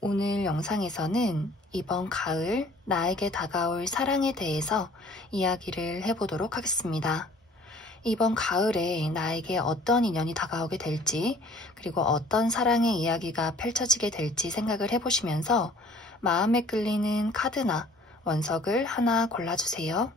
오늘 영상에서는 이번 가을 나에게 다가올 사랑에 대해서 이야기를 해보도록 하겠습니다. 이번 가을에 나에게 어떤 인연이 다가오게 될지, 그리고 어떤 사랑의 이야기가 펼쳐지게 될지 생각을 해보시면서 마음에 끌리는 카드나 원석을 하나 골라주세요.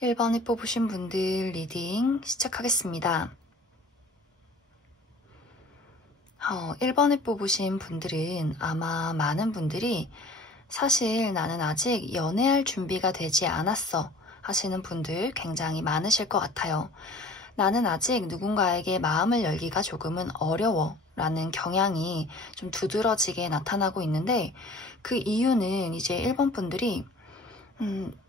일 번에 뽑으신 분들 리딩 시작하겠습니다. 1번에 뽑으신 분들은 아마 많은 분들이 사실 나는 아직 연애할 준비가 되지 않았어 하시는 분들 굉장히 많으실 것 같아요. 나는 아직 누군가에게 마음을 열기가 조금은 어려워 라는 경향이 좀 두드러지게 나타나고 있는데, 그 이유는 이제 1번 분들이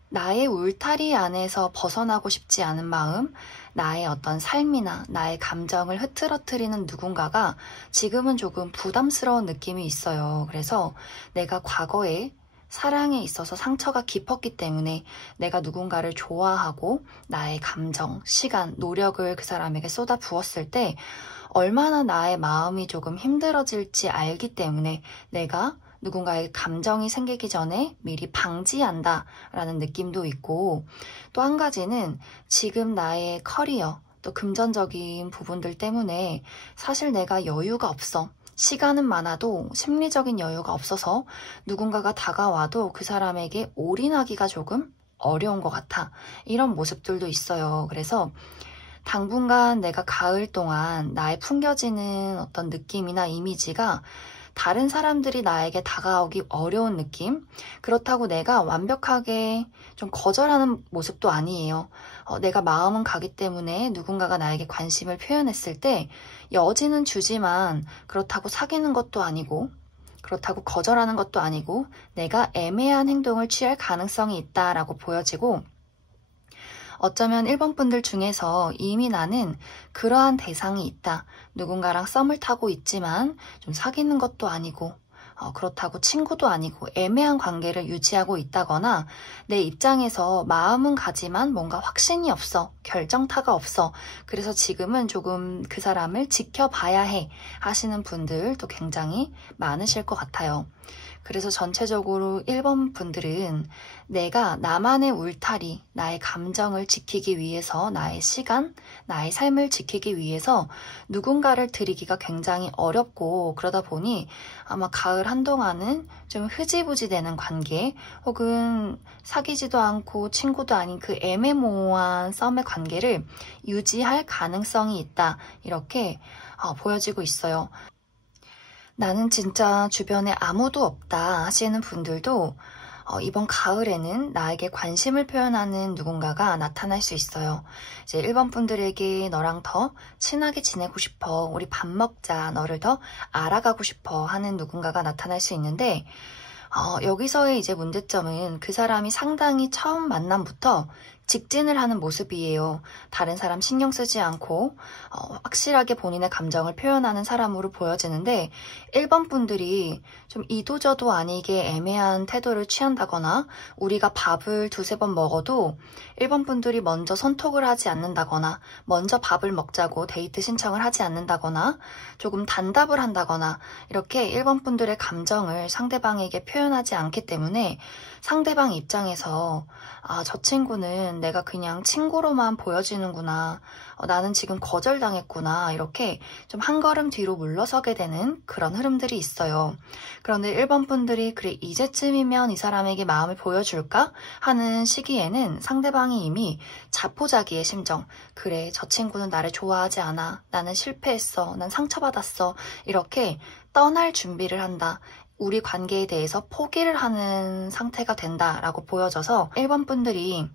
나의 울타리 안에서 벗어나고 싶지 않은 마음, 나의 어떤 삶이나 나의 감정을 흐트러뜨리는 누군가가 지금은 조금 부담스러운 느낌이 있어요. 그래서 내가 과거에 사랑에 있어서 상처가 깊었기 때문에 내가 누군가를 좋아하고 나의 감정, 시간, 노력을 그 사람에게 쏟아 부었을 때 얼마나 나의 마음이 조금 힘들어질지 알기 때문에 내가 누군가의 감정이 생기기 전에 미리 방지한다 라는 느낌도 있고, 또 한 가지는 지금 나의 커리어, 또 금전적인 부분들 때문에 사실 내가 여유가 없어. 시간은 많아도 심리적인 여유가 없어서 누군가가 다가와도 그 사람에게 올인하기가 조금 어려운 것 같아. 이런 모습들도 있어요. 그래서 당분간 내가 가을 동안 나의 풍겨지는 어떤 느낌이나 이미지가 다른 사람들이 나에게 다가오기 어려운 느낌? 그렇다고 내가 완벽하게 좀 거절하는 모습도 아니에요. 내가 마음은 가기 때문에 누군가가 나에게 관심을 표현했을 때 여지는 주지만 그렇다고 사귀는 것도 아니고 그렇다고 거절하는 것도 아니고 내가 애매한 행동을 취할 가능성이 있다라고 보여지고, 어쩌면 1번 분들 중에서 이미 나는 그러한 대상이 있다. 누군가랑 썸을 타고 있지만 좀 사귀는 것도 아니고 그렇다고 친구도 아니고 애매한 관계를 유지하고 있다거나, 내 입장에서 마음은 가지만 뭔가 확신이 없어. 결정타가 없어. 그래서 지금은 조금 그 사람을 지켜봐야 해 하시는 분들도 굉장히 많으실 것 같아요. 그래서 전체적으로 1번 분들은 내가 나만의 울타리, 나의 감정을 지키기 위해서, 나의 시간, 나의 삶을 지키기 위해서 누군가를 들이기가 굉장히 어렵고, 그러다 보니 아마 가을 한동안은 좀 흐지부지 되는 관계, 혹은 사귀지도 않고 친구도 아닌 그 애매모호한 썸의 관계를 유지할 가능성이 있다. 이렇게 보여지고 있어요. 나는 진짜 주변에 아무도 없다 하시는 분들도 이번 가을에는 나에게 관심을 표현하는 누군가가 나타날 수 있어요. 이제 1번 분들에게 너랑 더 친하게 지내고 싶어, 우리 밥 먹자, 너를 더 알아가고 싶어 하는 누군가가 나타날 수 있는데, 여기서의 이제 문제점은 그 사람이 상당히 처음 만남부터 직진을 하는 모습이에요. 다른 사람 신경 쓰지 않고 확실하게 본인의 감정을 표현하는 사람으로 보여지는데 1번 분들이 좀 이도저도 아니게 애매한 태도를 취한다거나 우리가 밥을 두세 번 먹어도 1번 분들이 먼저 선톡을 하지 않는다거나 먼저 밥을 먹자고 데이트 신청을 하지 않는다거나 조금 단답을 한다거나 이렇게 1번 분들의 감정을 상대방에게 표현하지 않기 때문에 상대방 입장에서 저 친구는 내가 그냥 친구로만 보여지는구나. 나는 지금 거절당했구나. 이렇게 좀 한 걸음 뒤로 물러서게 되는 그런 흐름들이 있어요. 그런데 1번 분들이 그래 이제쯤이면 이 사람에게 마음을 보여줄까 하는 시기에는 상대방이 이미 자포자기의 심정. 그래 저 친구는 나를 좋아하지 않아. 나는 실패했어. 난 상처받았어. 이렇게 떠날 준비를 한다. 우리 관계에 대해서 포기를 하는 상태가 된다라고 보여져서 1번 분들이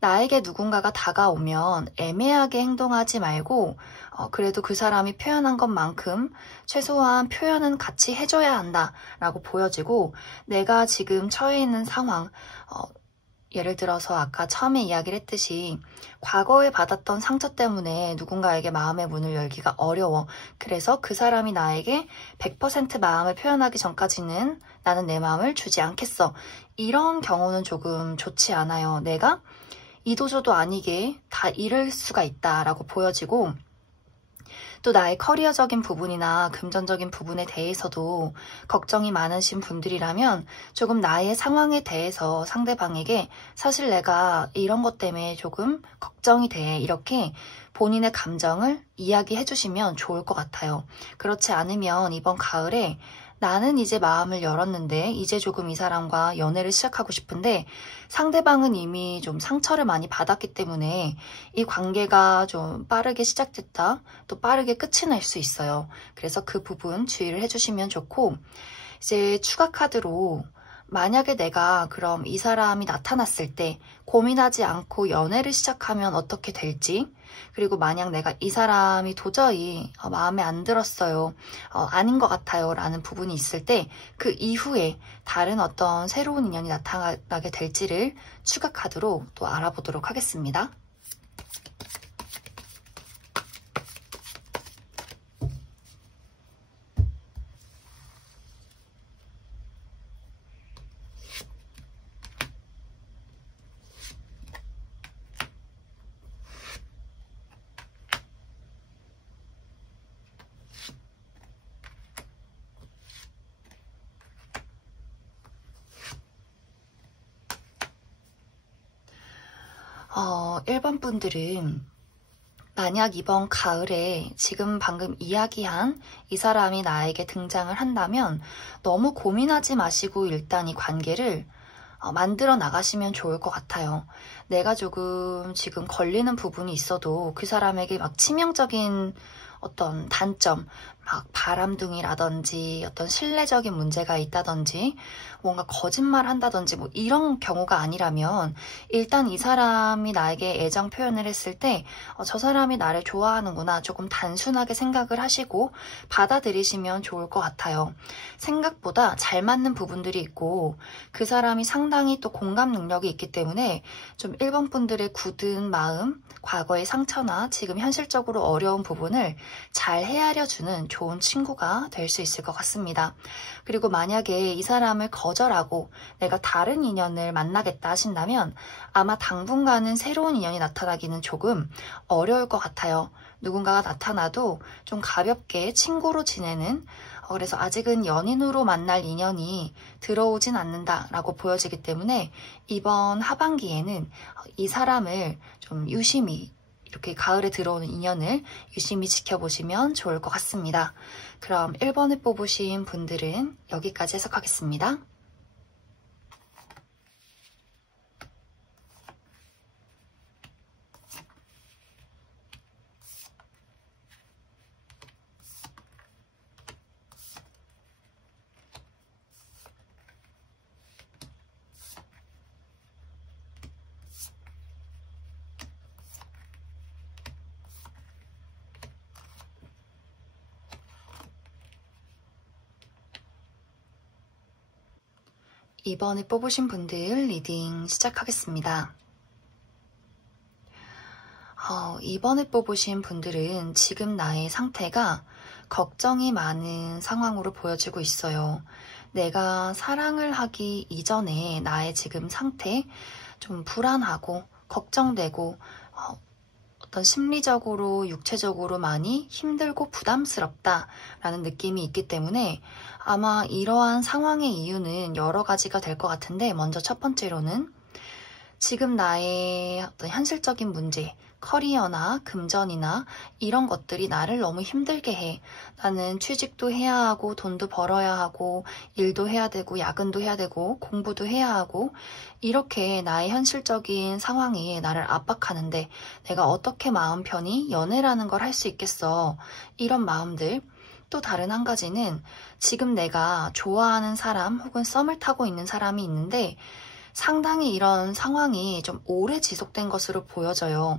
나에게 누군가가 다가오면 애매하게 행동하지 말고 그래도 그 사람이 표현한 것만큼 최소한 표현은 같이 해줘야 한다라고 보여지고 내가 지금 처해 있는 상황 예를 들어서 아까 처음에 이야기를 했듯이 과거에 받았던 상처 때문에 누군가에게 마음의 문을 열기가 어려워. 그래서 그 사람이 나에게 100% 마음을 표현하기 전까지는 나는 내 마음을 주지 않겠어. 이런 경우는 조금 좋지 않아요. 내가 이도저도 아니게 다 잃을 수가 있다라고 보여지고 또 나의 커리어적인 부분이나 금전적인 부분에 대해서도 걱정이 많으신 분들이라면 조금 나의 상황에 대해서 상대방에게 사실 내가 이런 것 때문에 조금 걱정이 돼. 이렇게 본인의 감정을 이야기해 주시면 좋을 것 같아요. 그렇지 않으면 이번 가을에 나는 이제 마음을 열었는데 이제 조금 이 사람과 연애를 시작하고 싶은데 상대방은 이미 좀 상처를 많이 받았기 때문에 이 관계가 좀 빠르게 시작됐다 또 빠르게 끝이 날 수 있어요. 그래서 그 부분 주의를 해주시면 좋고 이제 추가 카드로 만약에 내가 그럼 이 사람이 나타났을 때 고민하지 않고 연애를 시작하면 어떻게 될지 그리고 만약 내가 이 사람이 도저히 마음에 안 들었어요. 아닌 것 같아요. 라는 부분이 있을 때 그 이후에 다른 어떤 새로운 인연이 나타나게 될지를 추가 카드로 또 알아보도록 하겠습니다. 어, 1번 분들은 만약 이번 가을에 지금 방금 이야기한 이 사람이 나에게 등장을 한다면 너무 고민하지 마시고 일단 이 관계를 만들어 나가시면 좋을 것 같아요. 내가 조금 지금 걸리는 부분이 있어도 그 사람에게 막 치명적인 어떤 단점, 막 바람둥이라든지 어떤 신뢰적인 문제가 있다든지 뭔가 거짓말 한다든지 뭐 이런 경우가 아니라면 일단 이 사람이 나에게 애정 표현을 했을 때 저 사람이 나를 좋아하는구나 조금 단순하게 생각을 하시고 받아들이시면 좋을 것 같아요. 생각보다 잘 맞는 부분들이 있고 그 사람이 상당히 또 공감 능력이 있기 때문에 좀 1번 분들의 굳은 마음, 과거의 상처나 지금 현실적으로 어려운 부분을 잘 헤아려주는 좋은 친구가 될 수 있을 것 같습니다. 그리고 만약에 이 사람을 거절하고 내가 다른 인연을 만나겠다 하신다면 아마 당분간은 새로운 인연이 나타나기는 조금 어려울 것 같아요. 누군가가 나타나도 좀 가볍게 친구로 지내는 그래서 아직은 연인으로 만날 인연이 들어오진 않는다라고 보여지기 때문에 이번 하반기에는 이 사람을 좀 유심히 이렇게 가을에 들어오는 인연을 유심히 지켜보시면 좋을 것 같습니다. 그럼 1번을 뽑으신 분들은 여기까지 해석하겠습니다. 2번을 뽑으신 분들 리딩 시작하겠습니다. 이번에 뽑으신 분들은 지금 나의 상태가 걱정이 많은 상황으로 보여지고 있어요. 내가 사랑을 하기 이전에 나의 지금 상태, 좀 불안하고 걱정되고 어떤 심리적으로 육체적으로 많이 힘들고 부담스럽다라는 느낌이 있기 때문에 아마 이러한 상황의 이유는 여러 가지가 될 것 같은데, 먼저 첫 번째로는 지금 나의 어떤 현실적인 문제, 커리어나 금전이나 이런 것들이 나를 너무 힘들게 해. 나는 취직도 해야 하고, 돈도 벌어야 하고, 일도 해야 되고, 야근도 해야 되고, 공부도 해야 하고, 이렇게 나의 현실적인 상황이 나를 압박하는데 내가 어떻게 마음 편히 연애라는 걸 할 수 있겠어. 이런 마음들. 또 다른 한 가지는 지금 내가 좋아하는 사람 혹은 썸을 타고 있는 사람이 있는데 상당히 이런 상황이 좀 오래 지속된 것으로 보여져요.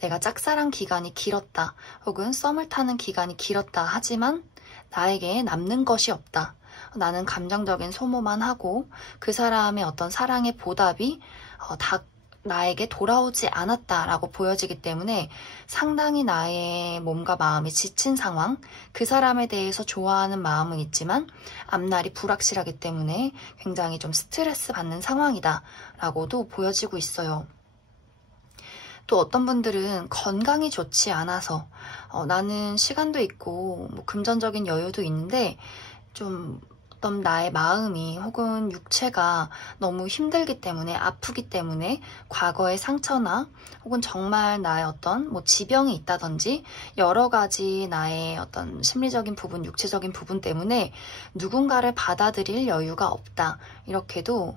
내가 짝사랑 기간이 길었다, 혹은 썸을 타는 기간이 길었다 하지만 나에게 남는 것이 없다. 나는 감정적인 소모만 하고 그 사람의 어떤 사랑의 보답이 다 나에게 돌아오지 않았다라고 보여지기 때문에 상당히 나의 몸과 마음이 지친 상황, 그 사람에 대해서 좋아하는 마음은 있지만 앞날이 불확실하기 때문에 굉장히 좀 스트레스 받는 상황이다 라고도 보여지고 있어요. 또 어떤 분들은 건강이 좋지 않아서 나는 시간도 있고 뭐 금전적인 여유도 있는데 좀 어떤 나의 마음이 혹은 육체가 너무 힘들기 때문에, 아프기 때문에 과거의 상처나 혹은 정말 나의 어떤 뭐 지병이 있다든지 여러 가지 나의 어떤 심리적인 부분, 육체적인 부분 때문에 누군가를 받아들일 여유가 없다, 이렇게도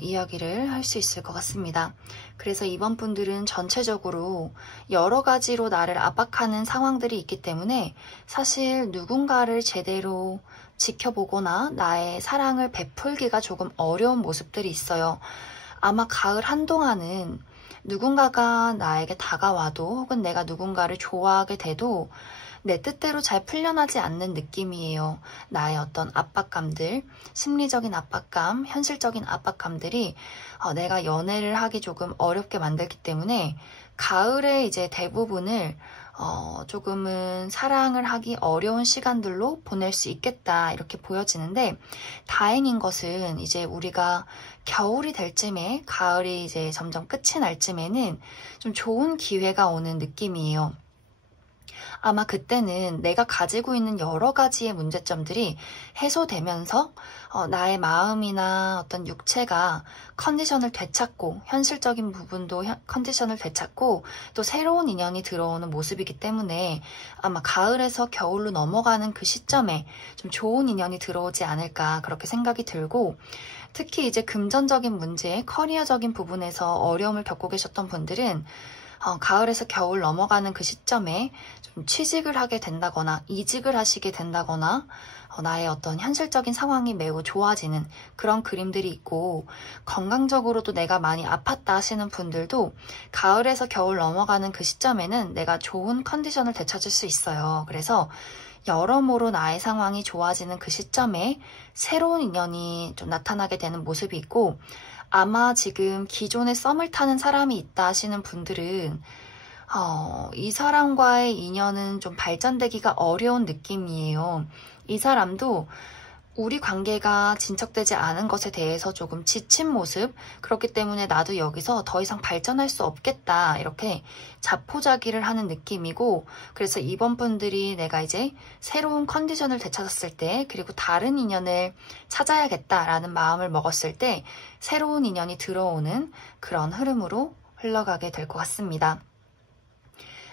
이야기를 할 수 있을 것 같습니다. 그래서 이번 분들은 전체적으로 여러 가지로 나를 압박하는 상황들이 있기 때문에 사실 누군가를 제대로 지켜보거나 나의 사랑을 베풀기가 조금 어려운 모습들이 있어요. 아마 가을 한동안은 누군가가 나에게 다가와도 혹은 내가 누군가를 좋아하게 돼도 내 뜻대로 잘 풀려나지 않는 느낌이에요. 나의 어떤 압박감들, 심리적인 압박감, 현실적인 압박감들이 내가 연애를 하기 조금 어렵게 만들기 때문에 가을에 이제 대부분을 조금은 사랑을 하기 어려운 시간들로 보낼 수 있겠다, 이렇게 보여지는데, 다행인 것은 이제 우리가 겨울이 될 쯤에, 가을이 이제 점점 끝이 날 쯤에는 좀 좋은 기회가 오는 느낌이에요. 아마 그때는 내가 가지고 있는 여러 가지의 문제점들이 해소되면서 나의 마음이나 어떤 육체가 컨디션을 되찾고, 현실적인 부분도 컨디션을 되찾고 또 새로운 인연이 들어오는 모습이기 때문에 아마 가을에서 겨울로 넘어가는 그 시점에 좀 좋은 인연이 들어오지 않을까, 그렇게 생각이 들고, 특히 이제 금전적인 문제, 커리어적인 부분에서 어려움을 겪고 계셨던 분들은 가을에서 겨울 넘어가는 그 시점에 좀 취직을 하게 된다거나 이직을 하시게 된다거나 나의 어떤 현실적인 상황이 매우 좋아지는 그런 그림들이 있고, 건강적으로도 내가 많이 아팠다 하시는 분들도 가을에서 겨울 넘어가는 그 시점에는 내가 좋은 컨디션을 되찾을 수 있어요. 그래서 여러모로 나의 상황이 좋아지는 그 시점에 새로운 인연이 좀 나타나게 되는 모습이 있고, 아마 지금 기존에 썸을 타는 사람이 있다 하시는 분들은 이 사람과의 인연은 좀 발전되기가 어려운 느낌이에요. 이 사람도 우리 관계가 진척되지 않은 것에 대해서 조금 지친 모습, 그렇기 때문에 나도 여기서 더 이상 발전할 수 없겠다, 이렇게 자포자기를 하는 느낌이고, 그래서 이번 분들이 내가 이제 새로운 컨디션을 되찾았을 때, 그리고 다른 인연을 찾아야겠다라는 마음을 먹었을 때 새로운 인연이 들어오는 그런 흐름으로 흘러가게 될 것 같습니다.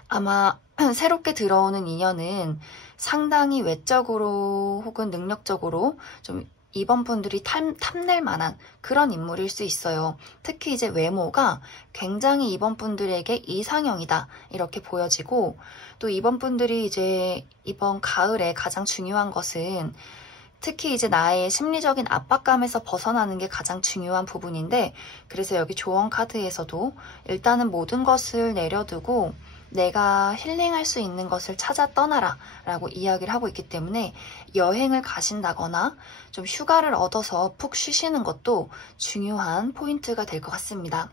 아마 새롭게 들어오는 인연은 상당히 외적으로 혹은 능력적으로 좀 이번 분들이 탐낼 만한 그런 인물일 수 있어요. 특히 이제 외모가 굉장히 이번 분들에게 이상형이다, 이렇게 보여지고, 또 이번 분들이 이제 이번 가을에 가장 중요한 것은 특히 이제 나의 심리적인 압박감에서 벗어나는 게 가장 중요한 부분인데, 그래서 여기 조언 카드에서도 일단은 모든 것을 내려두고 내가 힐링할 수 있는 것을 찾아 떠나라 라고 이야기를 하고 있기 때문에 여행을 가신다거나 좀 휴가를 얻어서 푹 쉬시는 것도 중요한 포인트가 될 것 같습니다.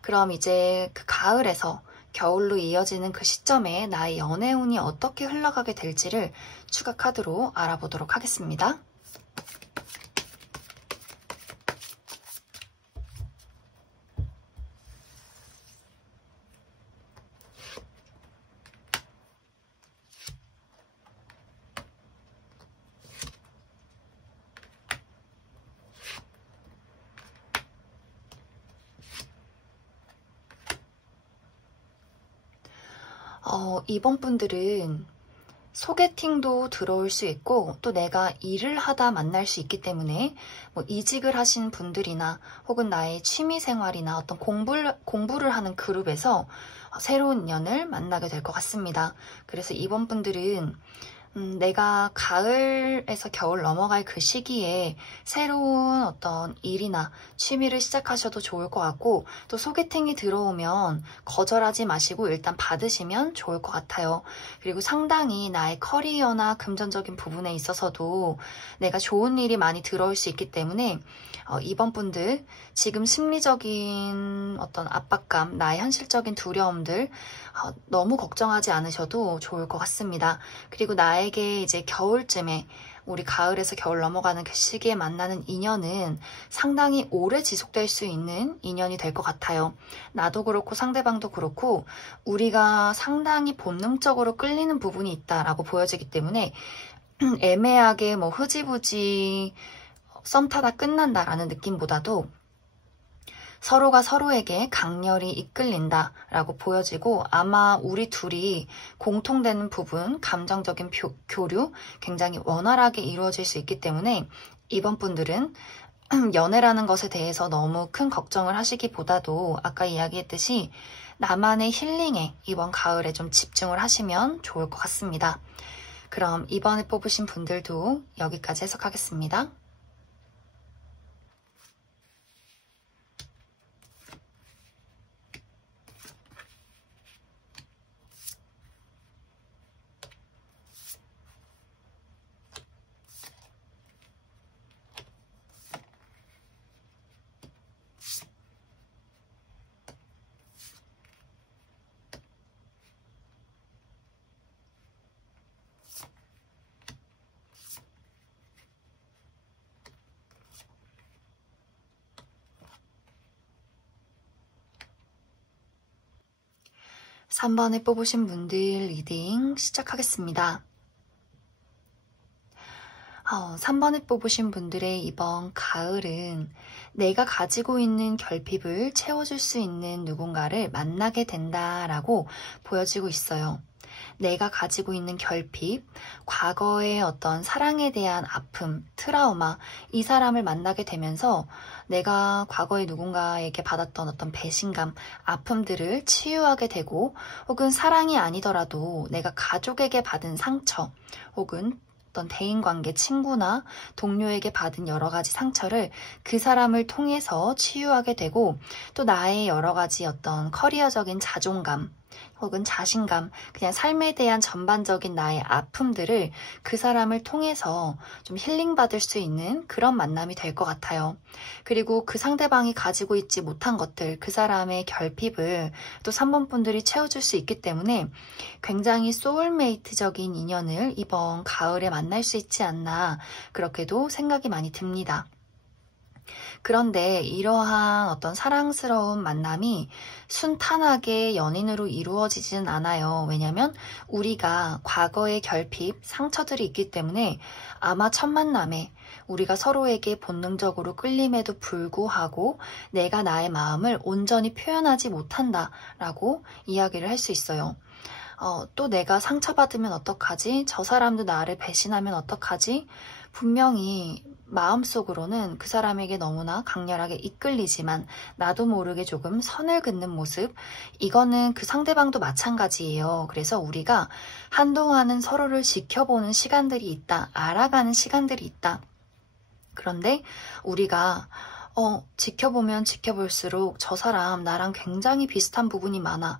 그럼 이제 그 가을에서 겨울로 이어지는 그 시점에 나의 연애운이 어떻게 흘러가게 될지를 추가 카드로 알아보도록 하겠습니다. 이번 분들은 소개팅도 들어올 수 있고 또 내가 일을 하다 만날 수 있기 때문에 뭐 이직을 하신 분들이나 혹은 나의 취미생활이나 어떤 공부를 하는 그룹에서 새로운 인연을 만나게 될 것 같습니다. 그래서 이번 분들은 내가 가을에서 겨울 넘어갈 그 시기에 새로운 어떤 일이나 취미를 시작하셔도 좋을 것 같고, 또 소개팅이 들어오면 거절하지 마시고 일단 받으시면 좋을 것 같아요. 그리고 상당히 나의 커리어나 금전적인 부분에 있어서도 내가 좋은 일이 많이 들어올 수 있기 때문에 이번 분들 지금 심리적인 어떤 압박감, 나의 현실적인 두려움들 너무 걱정하지 않으셔도 좋을 것 같습니다. 그리고 나에게 이제 겨울쯤에 우리 가을에서 겨울 넘어가는 그 시기에 만나는 인연은 상당히 오래 지속될 수 있는 인연이 될 것 같아요. 나도 그렇고 상대방도 그렇고 우리가 상당히 본능적으로 끌리는 부분이 있다라고 보여지기 때문에 애매하게 뭐 흐지부지 썸 타다 끝난다라는 느낌보다도 서로가 서로에게 강렬히 이끌린다라고 보여지고, 아마 우리 둘이 공통되는 부분, 감정적인 교류 굉장히 원활하게 이루어질 수 있기 때문에 이번 분들은 연애라는 것에 대해서 너무 큰 걱정을 하시기보다도 아까 이야기했듯이 나만의 힐링에 이번 가을에 좀 집중을 하시면 좋을 것 같습니다. 그럼 이번에 뽑으신 분들도 여기까지 해석하겠습니다. 3번에 뽑으신 분들 리딩 시작하겠습니다. 3번에 뽑으신 분들의 이번 가을은 내가 가지고 있는 결핍을 채워줄 수 있는 누군가를 만나게 된다라고 보여지고 있어요. 내가 가지고 있는 결핍, 과거의 어떤 사랑에 대한 아픔, 트라우마, 이 사람을 만나게 되면서 내가 과거에 누군가에게 받았던 어떤 배신감, 아픔들을 치유하게 되고, 혹은 사랑이 아니더라도 내가 가족에게 받은 상처, 혹은 어떤 대인관계, 친구나 동료에게 받은 여러 가지 상처를 그 사람을 통해서 치유하게 되고, 또 나의 여러 가지 어떤 커리어적인 자존감, 혹은 자신감, 그냥 삶에 대한 전반적인 나의 아픔들을 그 사람을 통해서 좀 힐링받을 수 있는 그런 만남이 될 것 같아요. 그리고 그 상대방이 가지고 있지 못한 것들, 그 사람의 결핍을 또 3번 분들이 채워줄 수 있기 때문에 굉장히 소울메이트적인 인연을 이번 가을에 만날 수 있지 않나, 그렇게도 생각이 많이 듭니다. 그런데 이러한 어떤 사랑스러운 만남이 순탄하게 연인으로 이루어지지는 않아요. 왜냐하면 우리가 과거의 결핍, 상처들이 있기 때문에 아마 첫 만남에 우리가 서로에게 본능적으로 끌림에도 불구하고 내가 나의 마음을 온전히 표현하지 못한다라고 이야기를 할 수 있어요. 또 내가 상처받으면 어떡하지? 저 사람도 나를 배신하면 어떡하지? 분명히 마음속으로는 그 사람에게 너무나 강렬하게 이끌리지만 나도 모르게 조금 선을 긋는 모습, 이거는 그 상대방도 마찬가지예요. 그래서 우리가 한동안은 서로를 지켜보는 시간들이 있다, 알아가는 시간들이 있다. 그런데 우리가 지켜보면 지켜볼수록 저 사람 나랑 굉장히 비슷한 부분이 많아,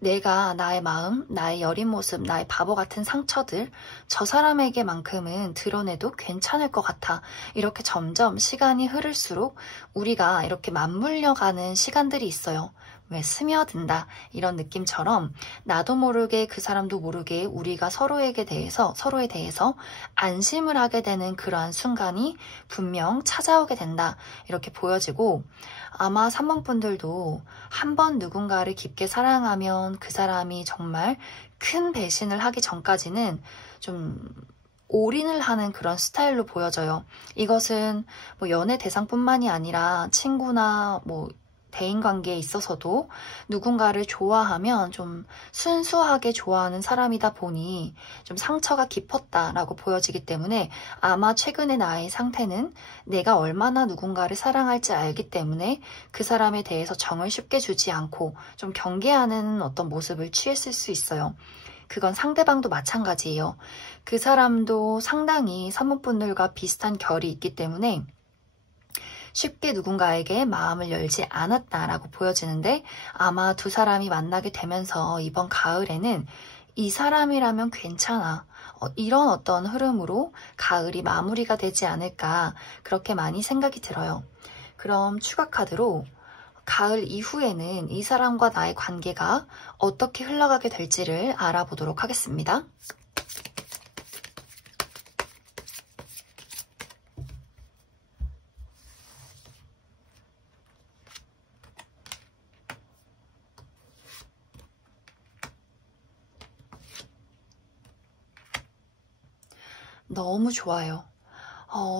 내가 나의 마음, 나의 여린 모습, 나의 바보 같은 상처들, 저 사람에게만큼은 드러내도 괜찮을 것 같아. 이렇게 점점 시간이 흐를수록 우리가 이렇게 맞물려가는 시간들이 있어요. 왜 스며든다 이런 느낌처럼 나도 모르게 그 사람도 모르게 우리가 서로에 대해서 안심을 하게 되는 그러한 순간이 분명 찾아오게 된다 이렇게 보여지고, 아마 3번 분들도 한 번 누군가를 깊게 사랑하면 그 사람이 정말 큰 배신을 하기 전까지는 좀 올인을 하는 그런 스타일로 보여져요. 이것은 뭐 연애 대상뿐만이 아니라 친구나 뭐 대인관계에 있어서도 누군가를 좋아하면 좀 순수하게 좋아하는 사람이다 보니 좀 상처가 깊었다라고 보여지기 때문에, 아마 최근의 나의 상태는 내가 얼마나 누군가를 사랑할지 알기 때문에 그 사람에 대해서 정을 쉽게 주지 않고 좀 경계하는 어떤 모습을 취했을 수 있어요. 그건 상대방도 마찬가지예요. 그 사람도 상당히 사모분들과 비슷한 결이 있기 때문에 쉽게 누군가에게 마음을 열지 않았다라고 보여지는데, 아마 두 사람이 만나게 되면서 이번 가을에는 이 사람이라면 괜찮아, 이런 어떤 흐름으로 가을이 마무리가 되지 않을까 그렇게 많이 생각이 들어요. 그럼 추가 카드로 가을 이후에는 이 사람과 나의 관계가 어떻게 흘러가게 될지를 알아보도록 하겠습니다. 너무 좋아요.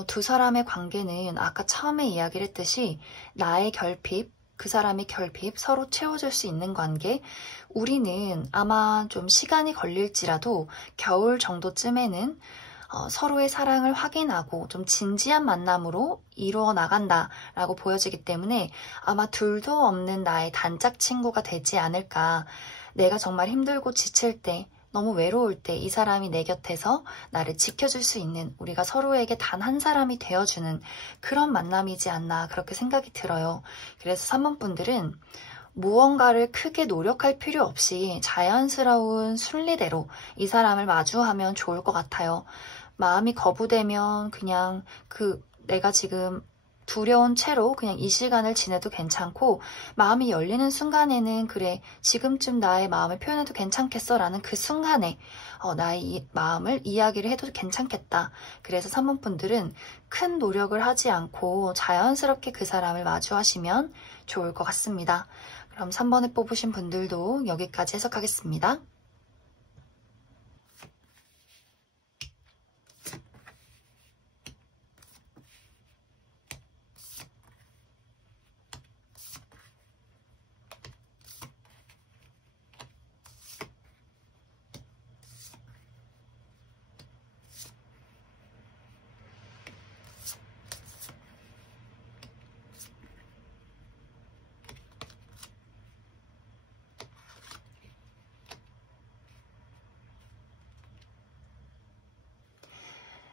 두 사람의 관계는 아까 처음에 이야기를 했듯이 나의 결핍, 그 사람의 결핍, 서로 채워줄 수 있는 관계. 우리는 아마 좀 시간이 걸릴지라도 겨울 정도쯤에는 서로의 사랑을 확인하고 좀 진지한 만남으로 이루어 나간다라고 보여지기 때문에 아마 둘도 없는 나의 단짝 친구가 되지 않을까. 내가 정말 힘들고 지칠 때, 너무 외로울 때 이 사람이 내 곁에서 나를 지켜줄 수 있는, 우리가 서로에게 단 한 사람이 되어주는 그런 만남이지 않나 그렇게 생각이 들어요. 그래서 3번 분들은 무언가를 크게 노력할 필요 없이 자연스러운 순리대로 이 사람을 마주하면 좋을 것 같아요. 마음이 거부되면 그냥 내가 지금 두려운 채로 그냥 이 시간을 지내도 괜찮고, 마음이 열리는 순간에는 그래 지금쯤 나의 마음을 표현해도 괜찮겠어 라는 그 순간에 나의 이 마음을 이야기를 해도 괜찮겠다. 그래서 3번 분들은 큰 노력을 하지 않고 자연스럽게 그 사람을 마주하시면 좋을 것 같습니다. 그럼 3번에 뽑으신 분들도 여기까지 해석하겠습니다.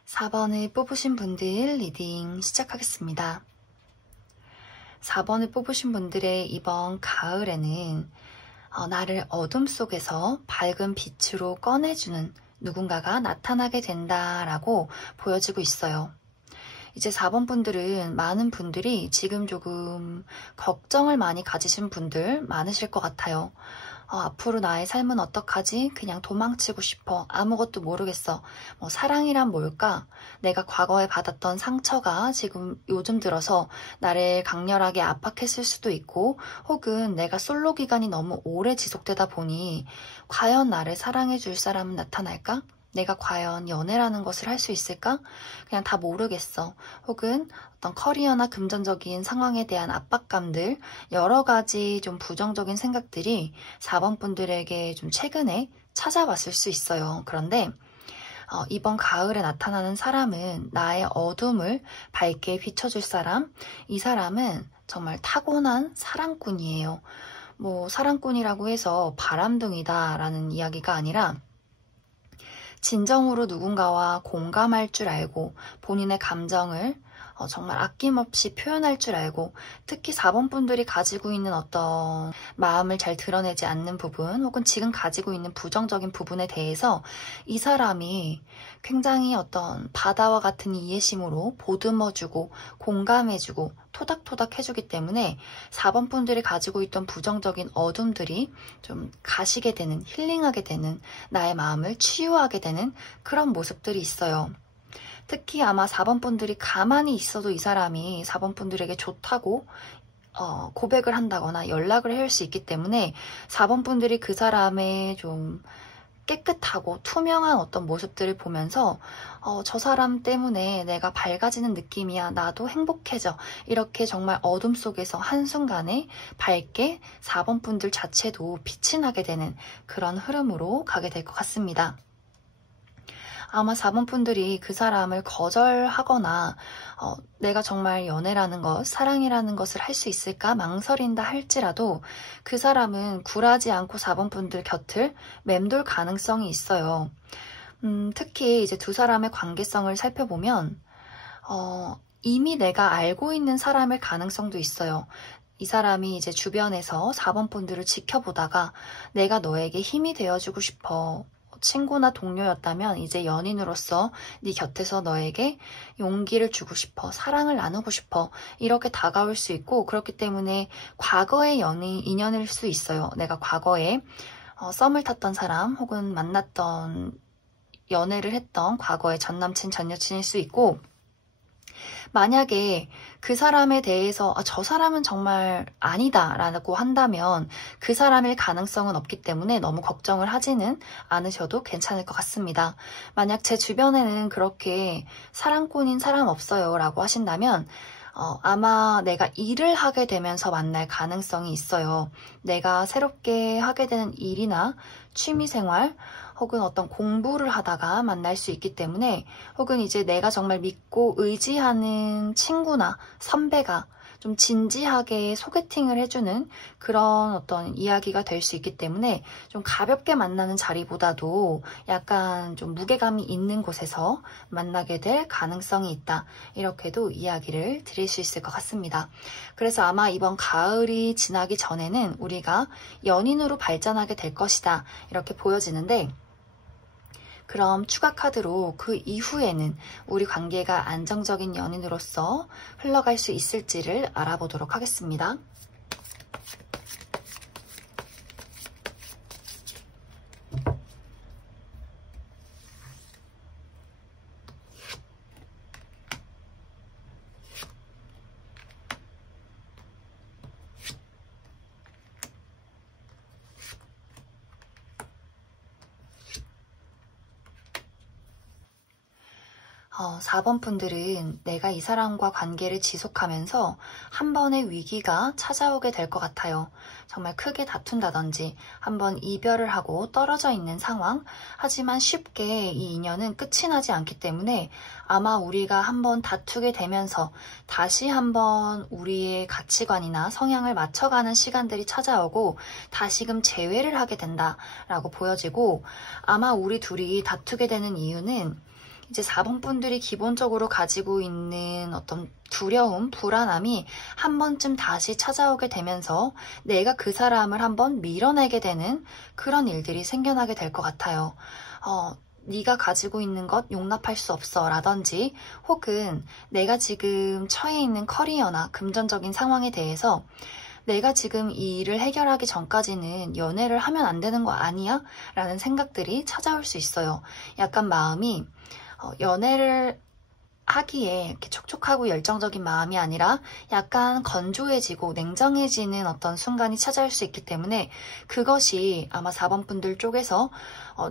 4번을 뽑으신 분들 리딩 시작하겠습니다. 4번을 뽑으신 분들의 이번 가을에는 나를 어둠 속에서 밝은 빛으로 꺼내주는 누군가가 나타나게 된다라고 보여지고 있어요. 이제 4번 분들은 많은 분들이 지금 조금 걱정을 많이 가지신 분들 많으실 것 같아요. 앞으로 나의 삶은 어떡하지? 그냥 도망치고 싶어. 아무것도 모르겠어. 사랑이란 뭘까? 내가 과거에 받았던 상처가 지금 요즘 들어서 나를 강렬하게 압박했을 수도 있고, 혹은 내가 솔로 기간이 너무 오래 지속되다 보니 과연 나를 사랑해 줄 사람은 나타날까? 내가 과연 연애라는 것을 할 수 있을까? 그냥 다 모르겠어. 혹은 어떤 커리어나 금전적인 상황에 대한 압박감들, 여러 가지 좀 부정적인 생각들이 4번 분들에게 좀 최근에 찾아왔을 수 있어요. 그런데 이번 가을에 나타나는 사람은 나의 어둠을 밝게 비춰줄 사람, 이 사람은 정말 타고난 사랑꾼이에요. 사랑꾼이라고 해서 바람둥이다라는 이야기가 아니라 진정으로 누군가와 공감할 줄 알고 본인의 감정을 정말 아낌없이 표현할 줄 알고, 특히 4번 분들이 가지고 있는 어떤 마음을 잘 드러내지 않는 부분, 혹은 지금 가지고 있는 부정적인 부분에 대해서 이 사람이 굉장히 어떤 바다와 같은 이해심으로 보듬어주고 공감해주고 토닥토닥 해주기 때문에 4번 분들이 가지고 있던 부정적인 어둠들이 좀 가시게 되는, 힐링하게 되는, 나의 마음을 치유하게 되는 그런 모습들이 있어요. 특히 아마 4번 분들이 가만히 있어도 이 사람이 4번 분들에게 좋다고 고백을 한다거나 연락을 해올 수 있기 때문에 4번 분들이 그 사람의 좀 깨끗하고 투명한 어떤 모습들을 보면서 저 사람 때문에 내가 밝아지는 느낌이야. 나도 행복해져. 이렇게 정말 어둠 속에서 한순간에 밝게 4번 분들 자체도 빛이 나게 되는 그런 흐름으로 가게 될 것 같습니다. 아마 4번 분들이 그 사람을 거절하거나 내가 정말 연애라는 것, 사랑이라는 것을 할 수 있을까 망설인다 할지라도 그 사람은 굴하지 않고 4번 분들 곁을 맴돌 가능성이 있어요. 특히 이제 두 사람의 관계성을 살펴보면 이미 내가 알고 있는 사람일 가능성도 있어요. 이 사람이 이제 주변에서 4번 분들을 지켜보다가 내가 너에게 힘이 되어주고 싶어. 친구나 동료였다면 이제 연인으로서 네 곁에서 너에게 용기를 주고 싶어, 사랑을 나누고 싶어 이렇게 다가올 수 있고, 그렇기 때문에 과거의 인연일 수 있어요. 내가 과거에 썸을 탔던 사람 혹은 만났던 연애를 했던 과거의 전남친, 전여친일 수 있고, 만약에 그 사람에 대해서 저 사람은 정말 아니다 라고 한다면 그 사람일 가능성은 없기 때문에 너무 걱정을 하지는 않으셔도 괜찮을 것 같습니다. 만약 제 주변에는 그렇게 사랑꾼인 사람 없어요 라고 하신다면 아마 내가 일을 하게 되면서 만날 가능성이 있어요. 내가 새롭게 하게 되는 일이나 취미생활 혹은 어떤 공부를 하다가 만날 수 있기 때문에, 혹은 이제 내가 정말 믿고 의지하는 친구나 선배가 좀 진지하게 소개팅을 해주는 그런 어떤 이야기가 될 수 있기 때문에 좀 가볍게 만나는 자리보다도 약간 좀 무게감이 있는 곳에서 만나게 될 가능성이 있다. 이렇게도 이야기를 드릴 수 있을 것 같습니다. 그래서 아마 이번 가을이 지나기 전에는 우리가 연인으로 발전하게 될 것이다. 이렇게 보여지는데, 그럼 추가 카드로 그 이후에는 우리 관계가 안정적인 연인으로서 흘러갈 수 있을지를 알아보도록 하겠습니다. 어, 4번 분들은 내가 이 사람과 관계를 지속하면서 한 번의 위기가 찾아오게 될 것 같아요. 정말 크게 다툰다든지 한번 이별을 하고 떨어져 있는 상황. 하지만 쉽게 이 인연은 끝이 나지 않기 때문에 아마 우리가 한번 다투게 되면서 다시 한번 우리의 가치관이나 성향을 맞춰가는 시간들이 찾아오고 다시금 재회를 하게 된다라고 보여지고, 아마 우리 둘이 다투게 되는 이유는 이제 4번 분들이 기본적으로 가지고 있는 어떤 두려움, 불안함이 한 번쯤 다시 찾아오게 되면서 내가 그 사람을 한번 밀어내게 되는 그런 일들이 생겨나게 될 것 같아요. 네가 가지고 있는 것 용납할 수 없어 라든지, 혹은 내가 지금 처해 있는 커리어나 금전적인 상황에 대해서 내가 지금 이 일을 해결하기 전까지는 연애를 하면 안 되는 거 아니야? 라는 생각들이 찾아올 수 있어요. 약간 마음이 연애를 하기에 이렇게 촉촉하고 열정적인 마음이 아니라 약간 건조해지고 냉정해지는 어떤 순간이 찾아올 수 있기 때문에, 그것이 아마 4번 분들 쪽에서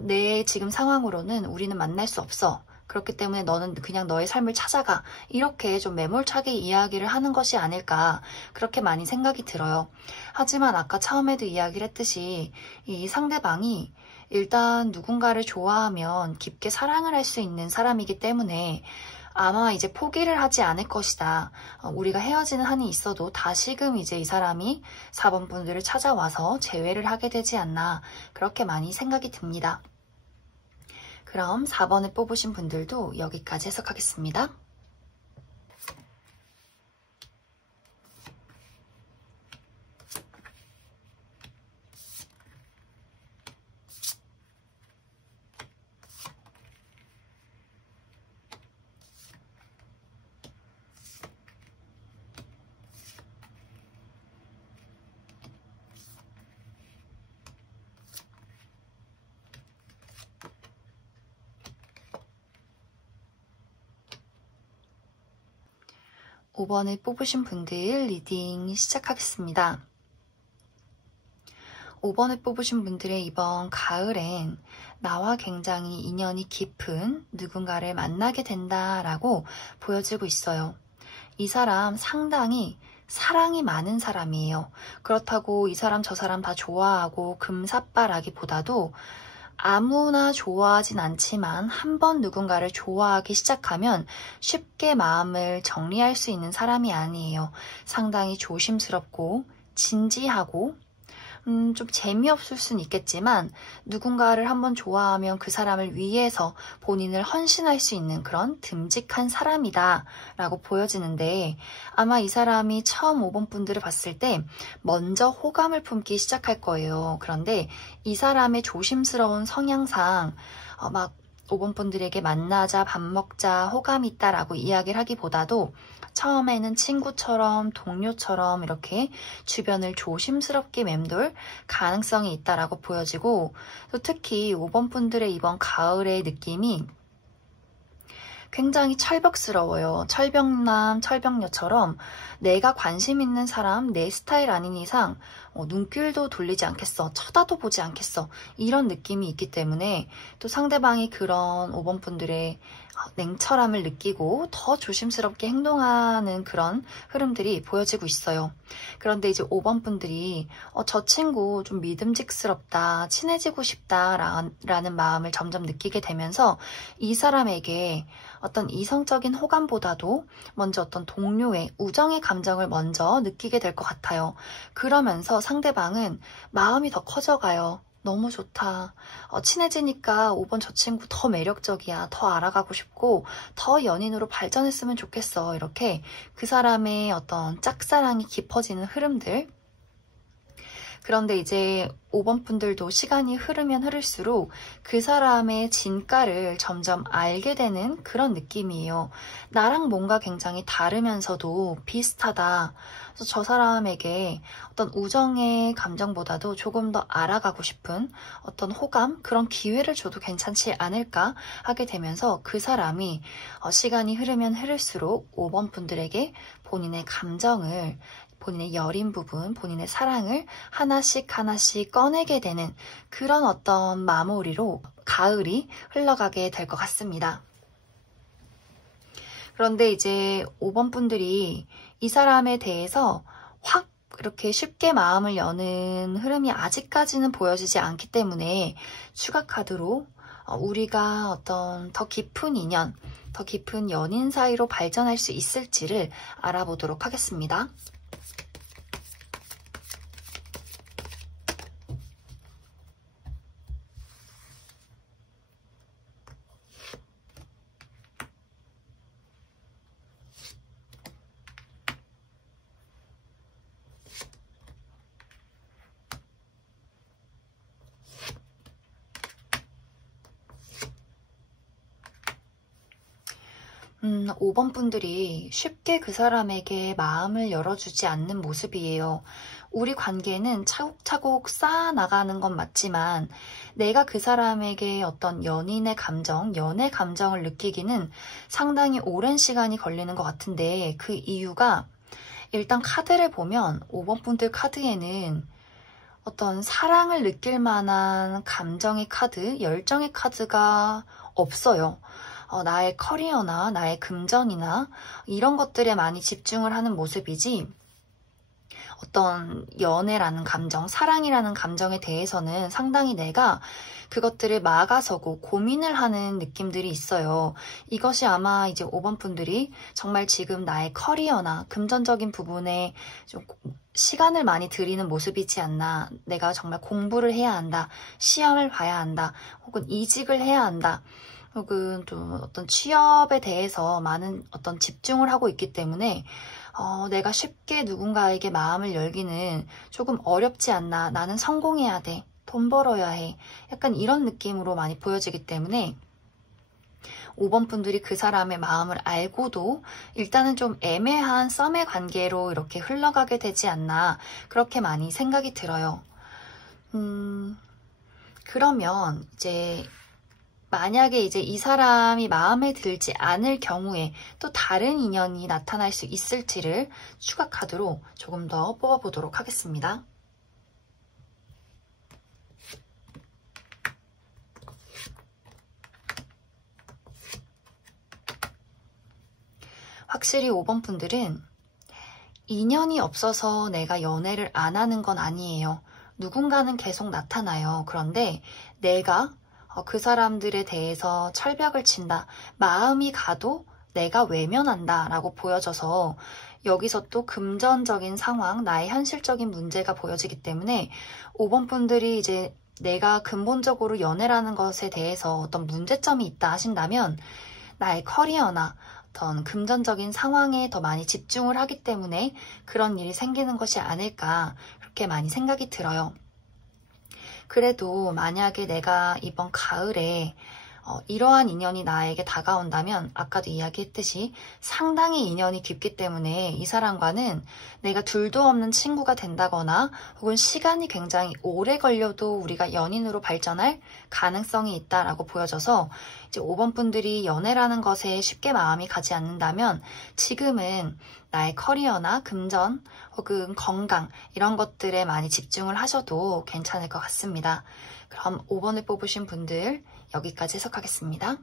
내 지금 상황으로는 우리는 만날 수 없어. 그렇기 때문에 너는 그냥 너의 삶을 찾아가. 이렇게 좀 매몰차게 이야기를 하는 것이 아닐까, 그렇게 많이 생각이 들어요. 하지만 아까 처음에도 이야기를 했듯이 이 상대방이 일단 누군가를 좋아하면 깊게 사랑을 할 수 있는 사람이기 때문에 아마 이제 포기를 하지 않을 것이다. 우리가 헤어지는 한이 있어도 다시금 이제 이 사람이 4번 분들을 찾아와서 재회를 하게 되지 않나, 그렇게 많이 생각이 듭니다. 그럼 4번을 뽑으신 분들도 여기까지 해석하겠습니다. 5번을 뽑으신 분들 리딩 시작하겠습니다. 5번을 뽑으신 분들의 이번 가을엔 나와 굉장히 인연이 깊은 누군가를 만나게 된다라고 보여지고 있어요. 이 사람 상당히 사랑이 많은 사람이에요. 그렇다고 이 사람 저 사람 다 좋아하고 금사빠라기보다도 아무나 좋아하진 않지만 한번 누군가를 좋아하기 시작하면 쉽게 마음을 정리할 수 있는 사람이 아니에요. 상당히 조심스럽고 진지하고 좀 재미없을 수는 있겠지만 누군가를 한번 좋아하면 그 사람을 위해서 본인을 헌신할 수 있는 그런 듬직한 사람이다 라고 보여지는데, 아마 이 사람이 처음 5번 분들을 봤을 때 먼저 호감을 품기 시작할 거예요. 그런데 이 사람의 조심스러운 성향상 막 5번 분들에게 만나자, 밥 먹자, 호감이 있다라고 이야기를 하기보다도 처음에는 친구처럼, 동료처럼 이렇게 주변을 조심스럽게 맴돌 가능성이 있다라고 보여지고, 또 특히 5번 분들의 이번 가을의 느낌이 굉장히 철벽스러워요. 철벽남, 철벽녀처럼 내가 관심 있는 사람, 내 스타일 아닌 이상 눈길도 돌리지 않겠어, 쳐다도 보지 않겠어, 이런 느낌이 있기 때문에 또 상대방이 그런 5번 분들의 냉철함을 느끼고 더 조심스럽게 행동하는 그런 흐름들이 보여지고 있어요. 그런데 이제 5번 분들이 저 친구 좀 믿음직스럽다, 친해지고 싶다 라는 마음을 점점 느끼게 되면서 이 사람에게 어떤 이성적인 호감보다도 먼저 어떤 동료의 우정의 감정을 먼저 느끼게 될 것 같아요. 그러면서 상대방은 마음이 더 커져가요. 너무 좋다. 친해지니까 5번 저 친구 더 매력적이야. 더 알아가고 싶고 더 연인으로 발전했으면 좋겠어. 이렇게 그 사람의 어떤 짝사랑이 깊어지는 흐름들. 그런데 이제 5번 분들도 시간이 흐르면 흐를수록 그 사람의 진가를 점점 알게 되는 그런 느낌이에요. 나랑 뭔가 굉장히 다르면서도 비슷하다. 그래서 저 사람에게 어떤 우정의 감정보다도 조금 더 알아가고 싶은 어떤 호감, 그런 기회를 줘도 괜찮지 않을까 하게 되면서 그 사람이 시간이 흐르면 흐를수록 5번 분들에게 본인의 감정을, 본인의 여린 부분, 본인의 사랑을 하나씩 하나씩 꺼내게 되는 그런 어떤 마무리로 가을이 흘러가게 될 것 같습니다. 그런데 이제 5번 분들이 이 사람에 대해서 확 이렇게 쉽게 마음을 여는 흐름이 아직까지는 보여지지 않기 때문에 추가 카드로 우리가 어떤 더 깊은 인연, 더 깊은 연인 사이로 발전할 수 있을지를 알아보도록 하겠습니다. 5번 분들이 쉽게 그 사람에게 마음을 열어주지 않는 모습이에요. 우리 관계는 차곡차곡 쌓아나가는 건 맞지만 내가 그 사람에게 어떤 연인의 감정, 연애 감정을 느끼기는 상당히 오랜 시간이 걸리는 것 같은데, 그 이유가 일단 카드를 보면 5번 분들 카드에는 어떤 사랑을 느낄 만한 감정의 카드, 열정의 카드가 없어요. 나의 커리어나 나의 금전이나 이런 것들에 많이 집중을 하는 모습이지, 어떤 연애라는 감정, 사랑이라는 감정에 대해서는 상당히 내가 그것들을 막아서고 고민을 하는 느낌들이 있어요. 이것이 아마 이제 5번 분들이 정말 지금 나의 커리어나 금전적인 부분에 좀 시간을 많이 들이는 모습이지 않나. 내가 정말 공부를 해야 한다, 시험을 봐야 한다, 혹은 이직을 해야 한다, 혹은 좀 어떤 취업에 대해서 많은 어떤 집중을 하고 있기 때문에 내가 쉽게 누군가에게 마음을 열기는 조금 어렵지 않나. 나는 성공해야 돼, 돈 벌어야 해, 약간 이런 느낌으로 많이 보여지기 때문에 5번 분들이 그 사람의 마음을 알고도 일단은 좀 애매한 썸의 관계로 이렇게 흘러가게 되지 않나, 그렇게 많이 생각이 들어요. 그러면 이제 만약에 이제 이 사람이 마음에 들지 않을 경우에 또 다른 인연이 나타날 수 있을지를 추가 카드로 조금 더 뽑아보도록 하겠습니다. 확실히 5번 분들은 인연이 없어서 내가 연애를 안 하는 건 아니에요. 누군가는 계속 나타나요. 그런데 내가 그 사람들에 대해서 철벽을 친다. 마음이 가도 내가 외면한다 라고 보여져서 여기서 또 금전적인 상황, 나의 현실적인 문제가 보여지기 때문에 5번 분들이 이제 내가 근본적으로 연애라는 것에 대해서 어떤 문제점이 있다 하신다면 나의 커리어나 어떤 금전적인 상황에 더 많이 집중을 하기 때문에 그런 일이 생기는 것이 아닐까 그렇게 많이 생각이 들어요. 그래도 만약에 내가 이번 가을에 이러한 인연이 나에게 다가온다면 아까도 이야기했듯이 상당히 인연이 깊기 때문에 이 사람과는 내가 둘도 없는 친구가 된다거나 혹은 시간이 굉장히 오래 걸려도 우리가 연인으로 발전할 가능성이 있다라고 보여져서 이제 5번 분들이 연애라는 것에 쉽게 마음이 가지 않는다면 지금은 나의 커리어나 금전 혹은 건강 이런 것들에 많이 집중을 하셔도 괜찮을 것 같습니다. 그럼 5번을 뽑으신 분들 여기까지 해석하겠습니다.